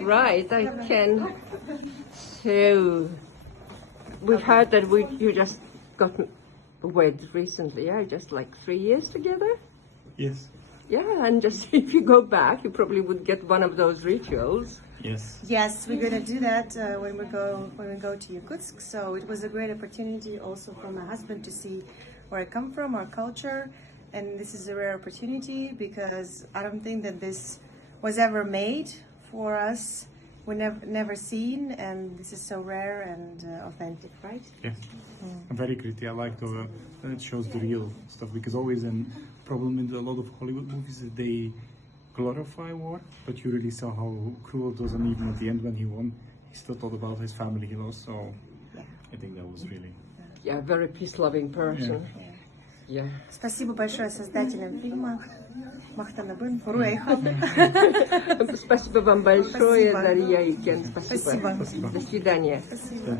Right, I can. So, we've heard that you just got wed recently, yeah? Just like 3 years together? Yes. Yeah, and just if you go back, you probably would get one of those rituals. Yes. Yes, we're gonna do that when we go to Yakutsk. So it was a great opportunity also for my husband to see where I come from, our culture, and this is a rare opportunity because I don't think that this was ever made for us. We never seen, and this is so rare and authentic, right? Yes. I'm very gritty. I like the when it shows the real stuff because always a problem in a lot of Hollywood movies is they glorify war, but you really saw how cruel it was, and even at the end when he won, he still thought about his family he lost. So I think that was really Very peace-loving person. Yeah. Спасибо большое создателям фильма. Махтанабын, Фуруэйхан. Спасибо вам большое, Спасибо. Дарья и Кен. Спасибо. До свидания. Спасибо.